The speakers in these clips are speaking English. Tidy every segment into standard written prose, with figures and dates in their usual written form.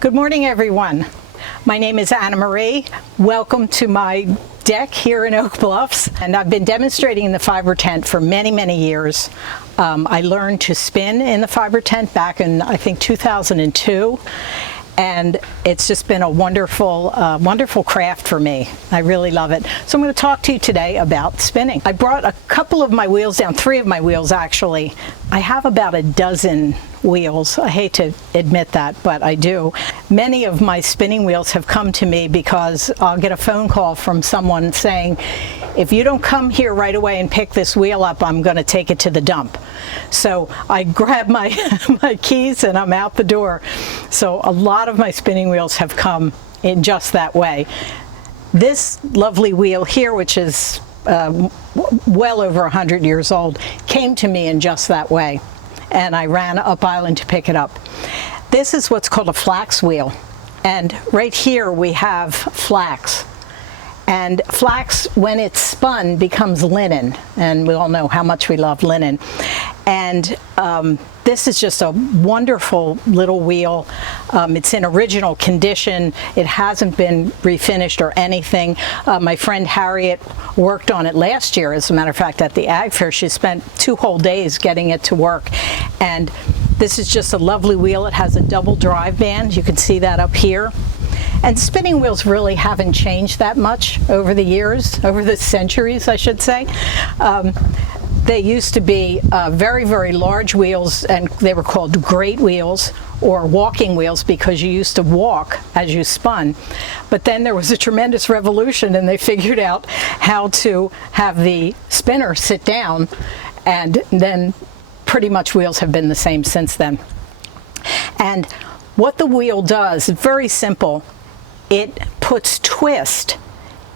Good morning, everyone. My name is Anna Marie. Welcome to my deck here in Oak Bluffs, and I've been demonstrating in the fiber tent for many, many years. I learned to spin in the fiber tent back in, I think, 2002. And it's just been a wonderful, wonderful craft for me. I really love it. So I'm going to talk to you today about spinning. I brought a couple of my wheels down, 3 of my wheels actually. I have about a dozen wheels. I hate to admit that, but I do. Many of my spinning wheels have come to me because I'll get a phone call from someone saying, if you don't come here right away and pick this wheel up, I'm going to take it to the dump. So I grab my, my keys and I'm out the door. So a lot of my spinning wheels have come in just that way. This lovely wheel here, which is well over 100 years old, came to me in just that way. And I ran up island to pick it up. This is what's called a flax wheel. And right here we have flax. And flax, when it's spun, becomes linen. And we all know how much we love linen. And this is just a wonderful little wheel. It's in original condition. It hasn't been refinished or anything. My friend Harriet worked on it last year, as a matter of fact, at the Ag Fair. She spent 2 whole days getting it to work. And this is just a lovely wheel. It has a double drive band. You can see that up here. And spinning wheels really haven't changed that much over the years, over the centuries, I should say. They used to be very, very large wheels, and they were called great wheels or walking wheels because you used to walk as you spun. But then there was a tremendous revolution and they figured out how to have the spinner sit down, and then pretty much wheels have been the same since then. And what the wheel does is very simple. It puts twist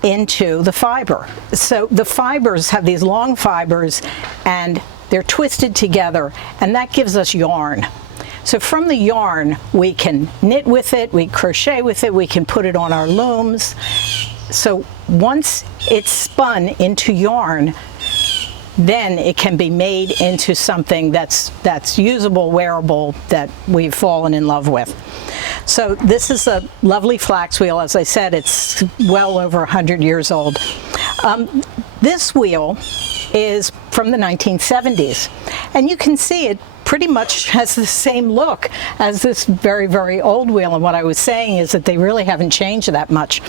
into the fiber. So the fibers have these long fibers and they're twisted together, and that gives us yarn. So from the yarn we can knit with it, we crochet with it, we can put it on our looms. So once it's spun into yarn, then it can be made into something that's usable, wearable, that we've fallen in love with. So this is a lovely flax wheel. As I said, it's well over 100 years old. This wheel is from the 1970s, and you can see it pretty much has the same look as this very, very old wheel. And what I was saying is that they really haven't changed that much.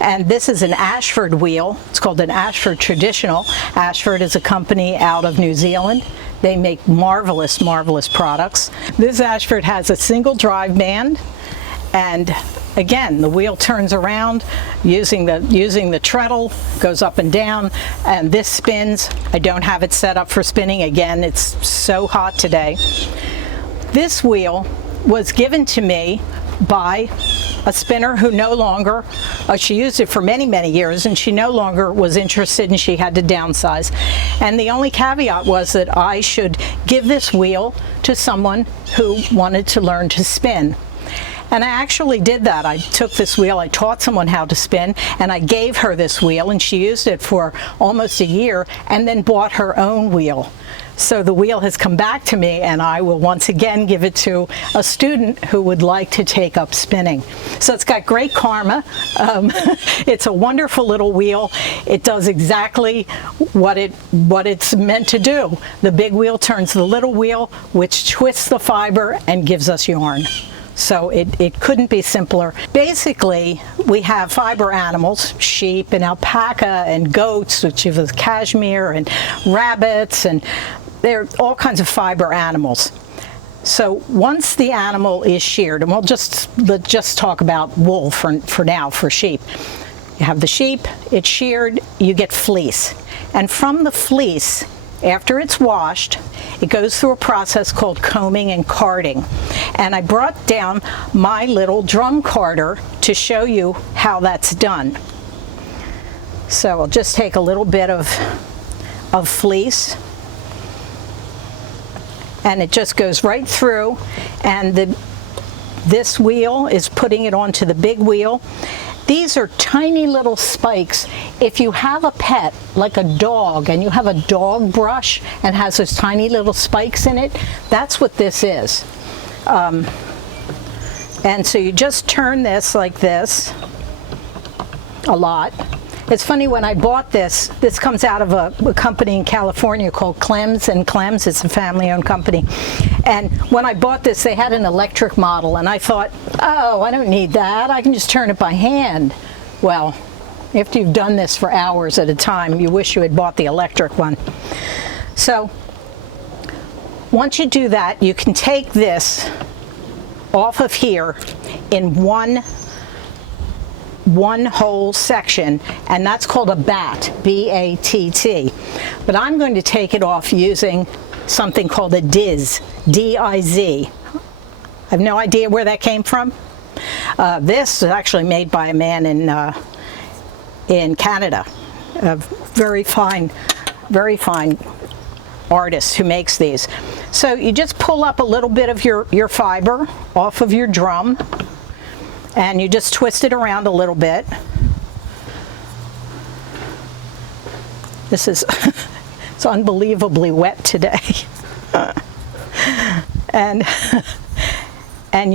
And this is an Ashford wheel. It's called an Ashford Traditional. Ashford is a company out of New Zealand. They make marvelous, marvelous products. This Ashford has a single drive band. And again, the wheel turns around using the treadle, goes up and down, and this spins. I don't have it set up for spinning. Again, it's so hot today. This wheel was given to me by a spinner who no longer, she used it for many, many years, and she no longer was interested and she had to downsize. And the only caveat was that I should give this wheel to someone who wanted to learn to spin. And I actually did that. I took this wheel, I taught someone how to spin, and I gave her this wheel, and she used it for almost a year and then bought her own wheel. So the wheel has come back to me, and I will once again give it to a student who would like to take up spinning. So it's got great karma. It's a wonderful little wheel. It does exactly what it's meant to do. The big wheel turns the little wheel, which twists the fiber and gives us yarn. So it couldn't be simpler. Basically, we have fiber animals, sheep and alpaca and goats, which is cashmere, and rabbits, and they're all kinds of fiber animals. So once the animal is sheared, and let's just talk about wool for now, for sheep. You have the sheep, it's sheared, you get fleece. And from the fleece, after it's washed, it goes through a process called combing and carding. And I brought down my little drum carder to show you how that's done. So I'll just take a little bit of fleece, and it just goes right through, and this wheel is putting it onto the big wheel. These are tiny little spikes. If you have a pet, like a dog, and you have a dog brush and has those tiny little spikes in it, that's what this is. And so you just turn this like this a lot. It's funny, when I bought this comes out of a company in California called Clems and Clems. It's a family-owned company. And when I bought this, they had an electric model, and I thought, oh, I don't need that. I can just turn it by hand. Well, after you've done this for hours at a time, you wish you had bought the electric one. So once you do that, you can take this off of here in one whole section, and that's called a bat, B-A-T-T. But I'm going to take it off using something called a Diz, D-I-Z. I have no idea where that came from. This is actually made by a man in Canada, a very fine artist who makes these. So you just pull up a little bit of your fiber off of your drum, and you just twist it around a little bit. This is it's unbelievably wet today. and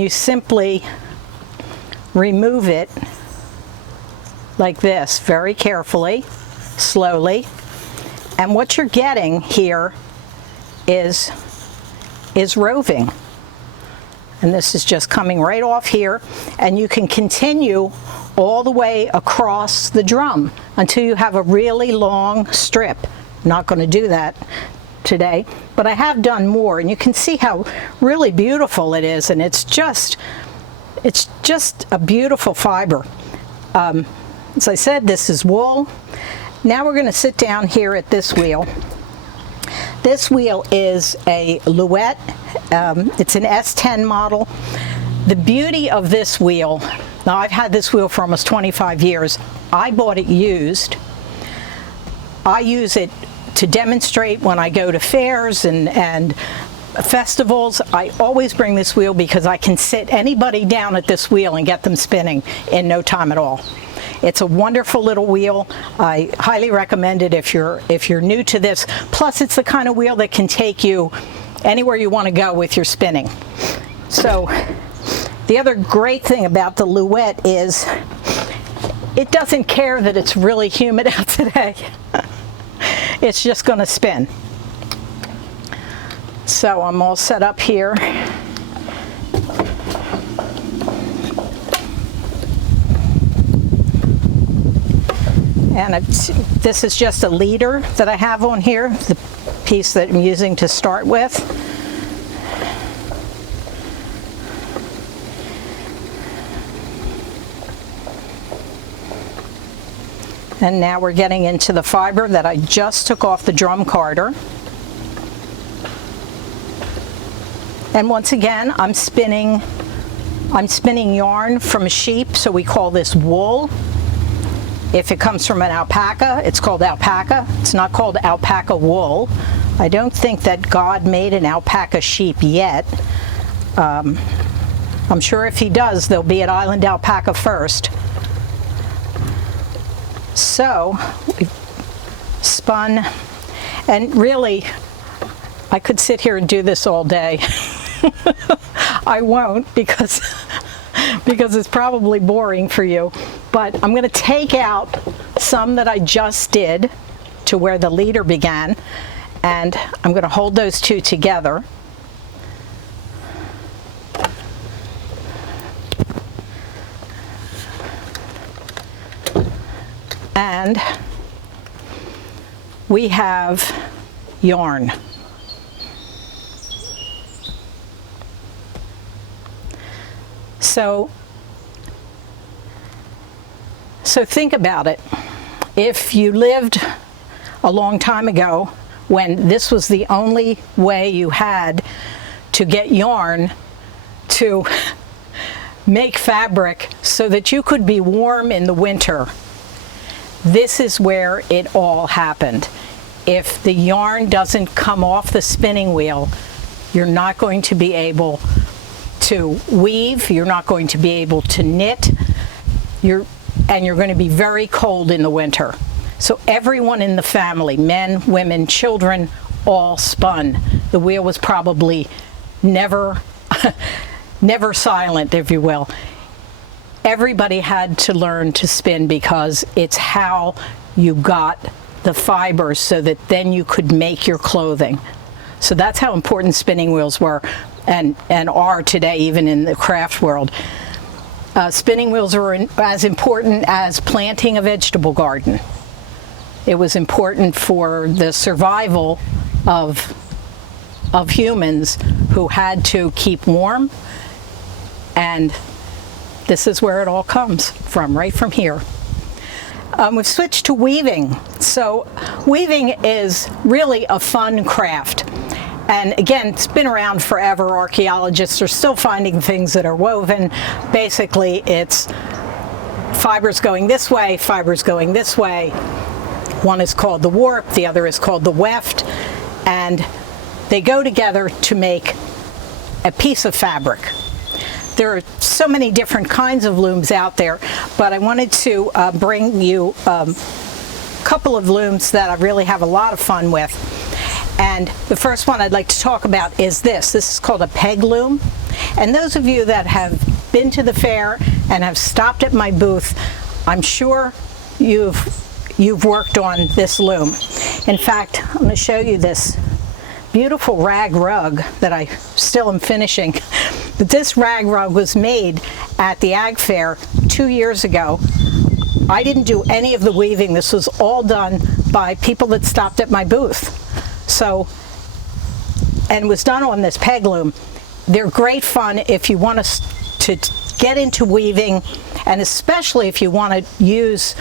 you simply remove it like this, very carefully, slowly. And what you're getting here is roving. And this is just coming right off here, and you can continue all the way across the drum until you have a really long strip. I'm not going to do that today, but I have done more, and you can see how really beautiful it is, and it's just a beautiful fiber. As I said, this is wool. Now we're going to sit down here at this wheel. This wheel is a Louette. It's an S10 model. The beauty of this wheel, now I've had this wheel for almost 25 years. I bought it used. I use it to demonstrate when I go to fairs and festivals. I always bring this wheel because I can sit anybody down at this wheel and get them spinning in no time at all. It's a wonderful little wheel. I highly recommend it if you're new to this. Plus, it's the kind of wheel that can take you anywhere you want to go with your spinning. So the other great thing about the Louette is it doesn't care that it's really humid out today. It's just going to spin. So I'm all set up here. And this is just a leader that I have on here, the piece that I'm using to start with. And now we're getting into the fiber that I just took off the drum carder. And once again, I'm spinning yarn from a sheep, so we call this wool. If it comes from an alpaca, it's called alpaca. It's not called alpaca wool. I don't think that God made an alpaca sheep yet. I'm sure if he does, they'll be at Island Alpaca first. So we've spun, and really, I could sit here and do this all day. I won't because it's probably boring for you. But I'm going to take out some that I just did to where the leader began, and I'm going to hold those two together. And we have yarn. So think about it. If you lived a long time ago when this was the only way you had to get yarn to make fabric so that you could be warm in the winter, this is where it all happened. If the yarn doesn't come off the spinning wheel, you're not going to be able to weave, you're not going to be able to knit, and you're going to be very cold in the winter. So everyone in the family, men, women, children, all spun. The wheel was probably never never silent, if you will. Everybody had to learn to spin because it's how you got the fibers so that then you could make your clothing. So that's how important spinning wheels were and are today, even in the craft world. Spinning wheels are as important as planting a vegetable garden. It was important for the survival of humans who had to keep warm, and this is where it all comes from, right from here. We've switched to weaving. So weaving is really a fun craft. And again, it's been around forever. Archaeologists are still finding things that are woven. Basically, it's fibers going this way, fibers going this way. One is called the warp, the other is called the weft, and they go together to make a piece of fabric. There are so many different kinds of looms out there, but I wanted to bring you a couple of looms that I really have a lot of fun with. And the first one I'd like to talk about is this. This is called a peg loom. And those of you that have been to the fair and have stopped at my booth, I'm sure you've worked on this loom. In fact, I'm going to show you this beautiful rag rug that I still am finishing. But this rag rug was made at the Ag Fair 2 years ago. I didn't do any of the weaving. This was all done by people that stopped at my booth. So, and was done on this peg loom. They're great fun if you want to get into weaving, and especially if you want to use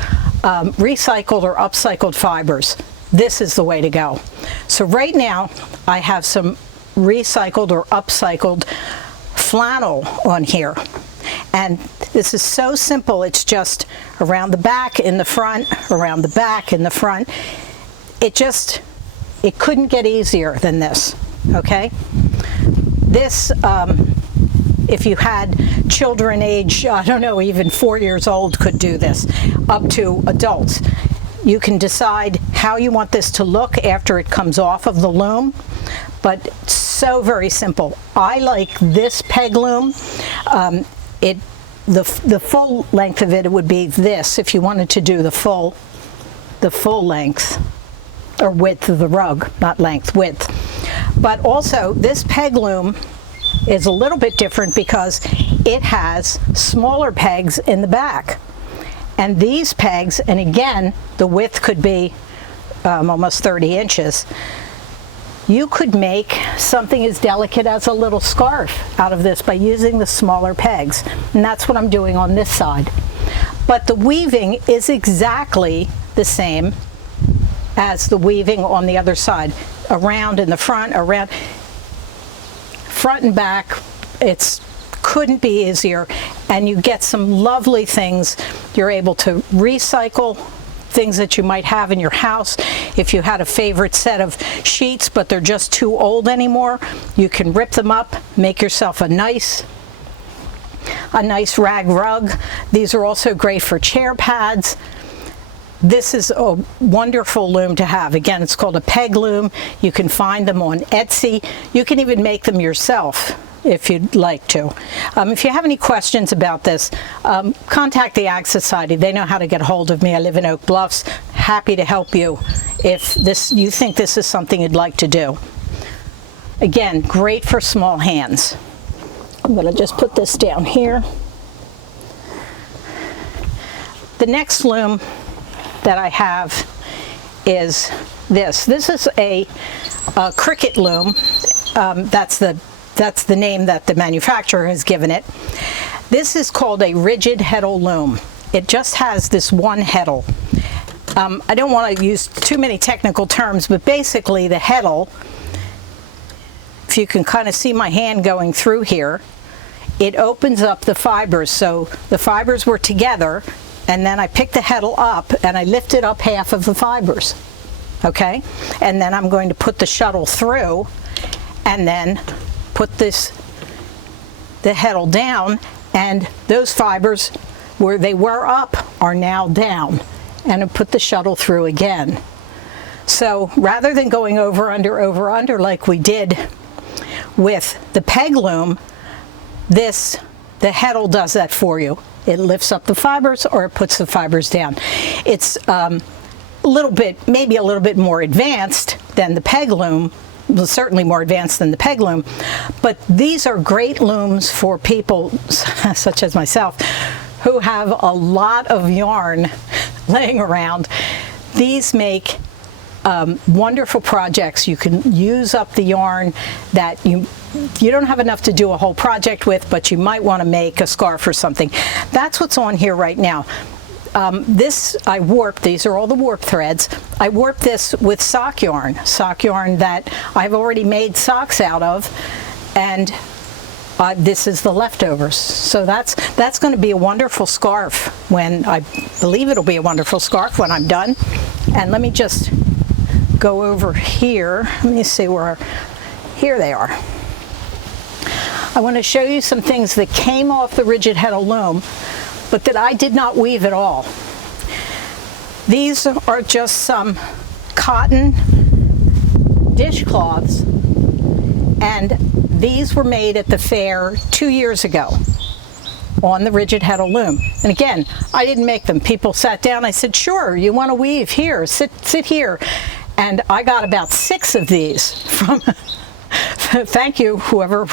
recycled or upcycled fibers. This is the way to go. So right now I have some recycled or upcycled flannel on here, and this is so simple. It's just around the back, in the front, around the back, in the front. It couldn't get easier than this, okay? This, if you had children age, I don't know, even 4 years old could do this, up to adults. You can decide how you want this to look after it comes off of the loom, but it's so very simple. I like this peg loom. The full length of it would be this if you wanted to do the full length or width of the rug, not length, width. But also this peg loom is a little bit different because it has smaller pegs in the back. And these pegs, and again, the width could be almost 30 inches. You could make something as delicate as a little scarf out of this by using the smaller pegs. And that's what I'm doing on this side. But the weaving is exactly the same as the weaving on the other side. Around in the front, around, front and back, couldn't be easier, and you get some lovely things. You're able to recycle things that you might have in your house. If you had a favorite set of sheets but they're just too old anymore, you can rip them up, make yourself a nice rag rug. These are also great for chair pads. This is a wonderful loom to have. Again, it's called a peg loom. You can find them on Etsy. You can even make them yourself if you'd like to. If you have any questions about this, contact the Ag Society. They know how to get a hold of me. I live in Oak Bluffs. Happy to help you if you think this is something you'd like to do. Again, great for small hands. I'm going to just put this down here. The next loom that I have is this. This is a cricket loom. That's the name that the manufacturer has given it. This is called a rigid heddle loom. It just has this one heddle. I don't want to use too many technical terms, but basically the heddle, if you can kind of see my hand going through here, it opens up the fibers. So the fibers were together, and then I pick the heddle up and I lifted up half of the fibers, okay? And then I'm going to put the shuttle through and then put the heddle down, and those fibers where they were up are now down, and I put the shuttle through again. So rather than going over, under like we did with the peg loom, the heddle does that for you. It lifts up the fibers or it puts the fibers down. It's maybe a little bit more advanced than the peg loom, well, certainly more advanced than the peg loom, but these are great looms for people such as myself who have a lot of yarn laying around. These make wonderful projects. You can use up the yarn that you don't have enough to do a whole project with, but you might want to make a scarf or something. That's what's on here right now. This I warped. These are all the warp threads. I warped this with sock yarn that I've already made socks out of, and this is the leftovers. So that's going to be a wonderful scarf when I believe it'll be a wonderful scarf when I'm done. And let me just go over here. Let me see where, here they are. I want to show you some things that came off the rigid heddle loom, but that I did not weave at all. These are just some cotton dishcloths, and these were made at the fair 2 years ago on the rigid heddle loom. And again, I didn't make them. People sat down, I said, sure, you want to weave? Here, sit here. And I got about 6 of these from thank you, whoever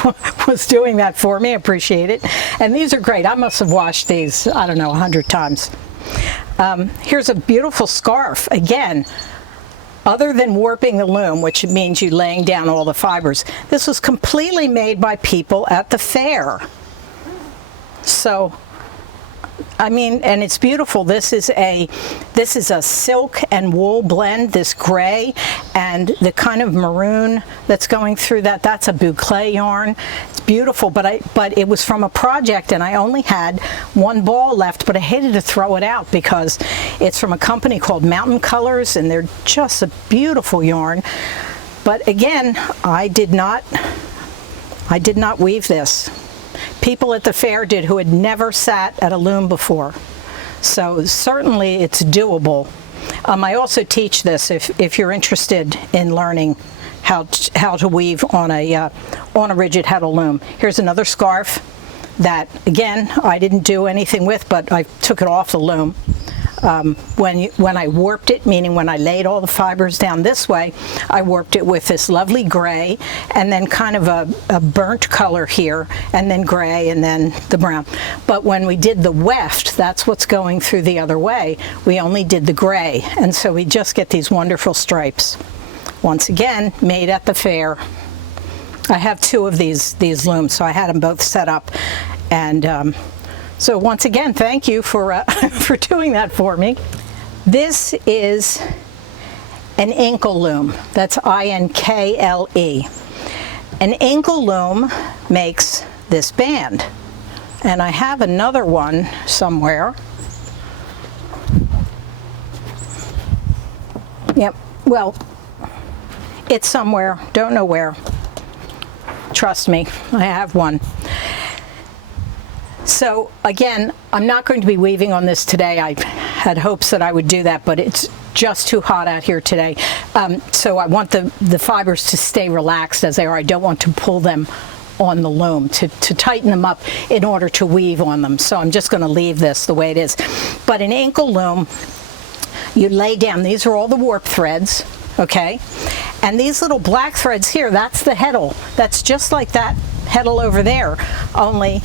was doing that for me, appreciate it. And these are great. I must have washed these, I don't know, 100 times. Here's a beautiful scarf. Again, other than warping the loom, which means you laying down all the fibers, this was completely made by people at the fair. So, I mean, and it's beautiful. This is a silk and wool blend, this gray, and the kind of maroon that's going through that's a boucle yarn. It's beautiful, but it was from a project, and I only had 1 ball left, but I hated to throw it out because it's from a company called Mountain Colors, and they're just a beautiful yarn. But again, I did not weave this. People at the fair did who had never sat at a loom before. So certainly it's doable. I also teach this if you're interested in learning how to weave on a rigid heddle loom. Here's another scarf that, again, I didn't do anything with, but I took it off the loom. When I warped it, meaning when I laid all the fibers down this way, I warped it with this lovely gray, and then kind of a burnt color here, and then gray, and then the brown. But when we did the weft, that's what's going through the other way, we only did the gray, and so we just get these wonderful stripes. Once again, made at the fair. I have 2 of these looms, so I had them both set up, and so once again, thank you for doing that for me. This is an inkle loom. That's I-N-K-L-E. An inkle loom makes this band. And I have another one somewhere. Yep, well, it's somewhere, don't know where. Trust me, I have one. So again, I'm not going to be weaving on this today. I had hopes that I would do that, but it's just too hot out here today. So I want the fibers to stay relaxed as they are. I don't want to pull them on the loom, to tighten them up in order to weave on them. So I'm just going to leave this the way it is. But an inkle loom, you lay down, these are all the warp threads, okay? And these little black threads here, that's the heddle. That's just like that heddle over there, only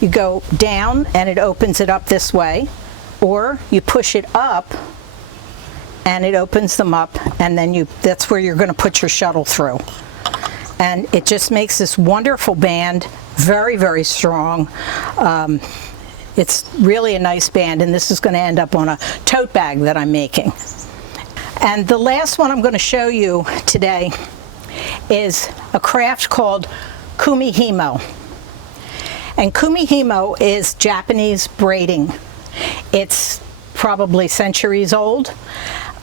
you go down and it opens it up this way, or you push it up and it opens them up, and then that's where you're going to put your shuttle through. And it just makes this wonderful band, very, very strong. It's really a nice band, and this is going to end up on a tote bag that I'm making. And the last one I'm going to show you today is a craft called Kumihimo. And Kumihimo is Japanese braiding. It's probably centuries old.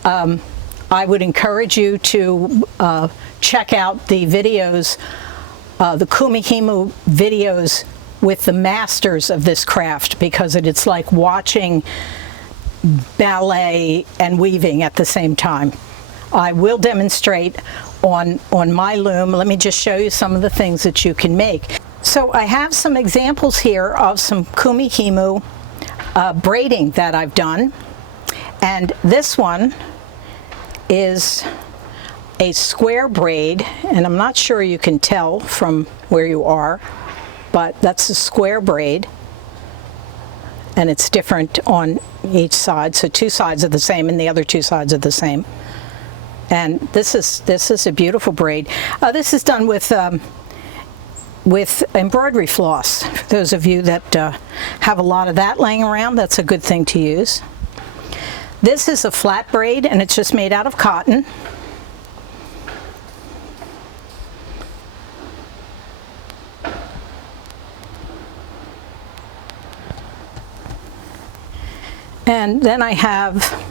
I would encourage you to check out the videos, the Kumihimo videos with the masters of this craft, because it's like watching ballet and weaving at the same time. I will demonstrate on my loom. Let me just show you some of the things that you can make. So I have some examples here of some Kumihimo braiding that I've done, and this one is a square braid, and I'm not sure you can tell from where you are, but that's a square braid, and it's different on each side, so two sides are the same and the other two sides are the same. And this is a beautiful braid. This is done with embroidery floss. For those of you that have a lot of that laying around, that's a good thing to use. This is a flat braid, and it's just made out of cotton. And then I have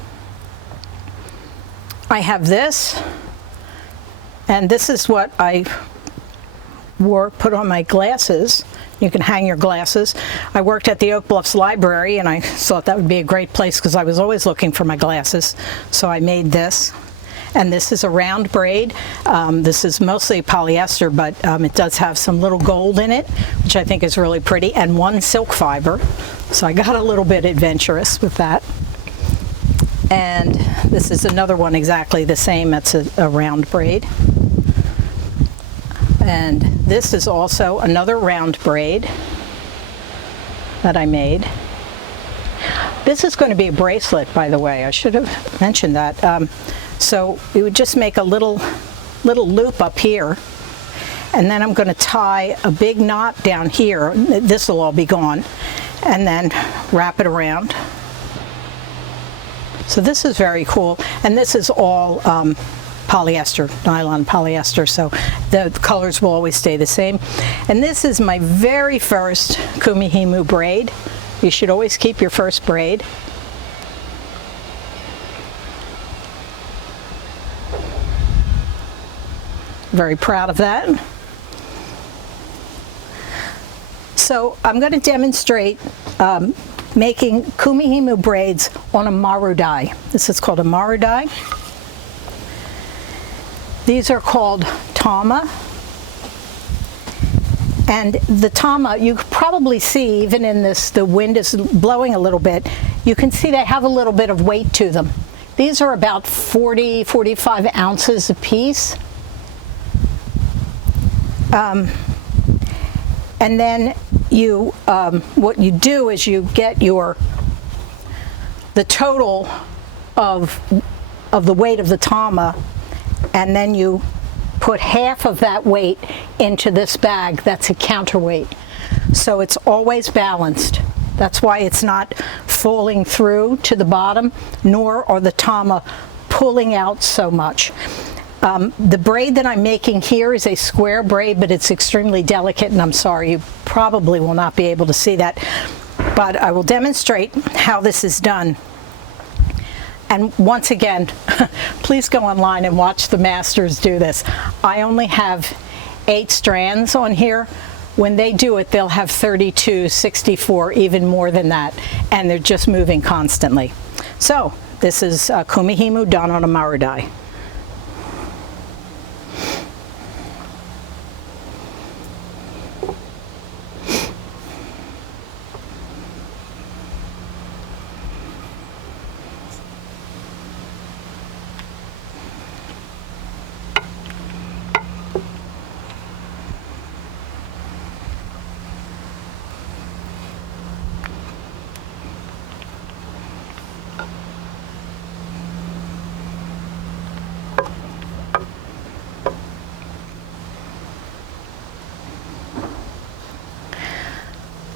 this, and this is what I put on my glasses. You can hang your glasses. I worked at the Oak Bluffs Library, and I thought that would be a great place because I was always looking for my glasses. So I made this, and this is a round braid. This is mostly polyester, but it does have some little gold in it, which I think is really pretty, and one silk fiber. So I got a little bit adventurous with that. And this is another one exactly the same. That's a round braid. And this is also another round braid that I made. This is going to be a bracelet, by the way. I should have mentioned that. So you would just make a little loop up here, and then I'm going to tie a big knot down here. This will all be gone, and then wrap it around. So this is very cool, and this is all polyester, nylon polyester, so the colors will always stay the same. And this is my very first Kumihimo braid. You should always keep your first braid. Very proud of that. So I'm going to demonstrate making Kumihimo braids on a maru die. This is called a maru die. These are called tama. And the tama, you can probably see, even in this, the wind is blowing a little bit, you can see they have a little bit of weight to them. These are about 45 ounces a piece. And then you, what you do is you get the total of the weight of the tama, and then you put half of that weight into this bag. That's a counterweight. So it's always balanced. That's why it's not falling through to the bottom, nor are the tama pulling out so much. The braid that I'm making here is a square braid, but it's extremely delicate, and I'm sorry, you probably will not be able to see that. But I will demonstrate how this is done. And once again, please go online and watch the masters do this. I only have 8 strands on here. When they do it, they'll have 32, 64, even more than that, and they're just moving constantly. So this is Kumihimo done on a maru die.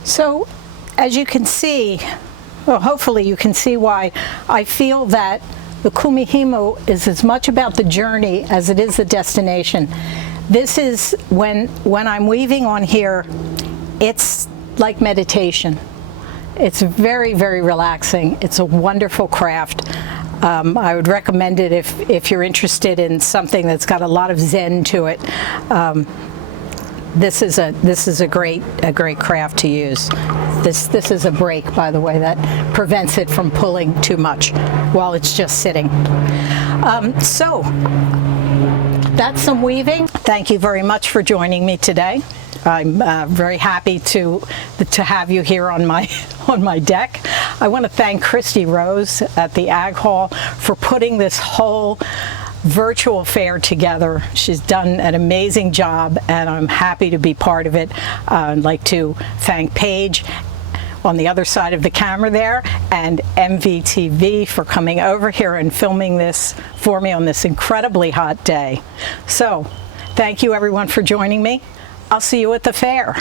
So, as you can see, well, hopefully you can see why I feel that the Kumihimo is as much about the journey as it is the destination. This is, when I'm weaving on here, it's like meditation. It's very, very relaxing. It's a wonderful craft. I would recommend it if you're interested in something that's got a lot of zen to it. This is a great craft to use. This is a brake, by the way, that prevents it from pulling too much while it's just sitting. So that's some weaving. Thank you very much for joining me today. I'm very happy to have you here on my deck. I want to thank Christy Rose at the Ag Hall for putting this whole virtual fair together. She's done an amazing job, and I'm happy to be part of it. I'd like to thank Paige on the other side of the camera there, and MVTV for coming over here and filming this for me on this incredibly hot day. So, thank you everyone for joining me. I'll see you at the fair.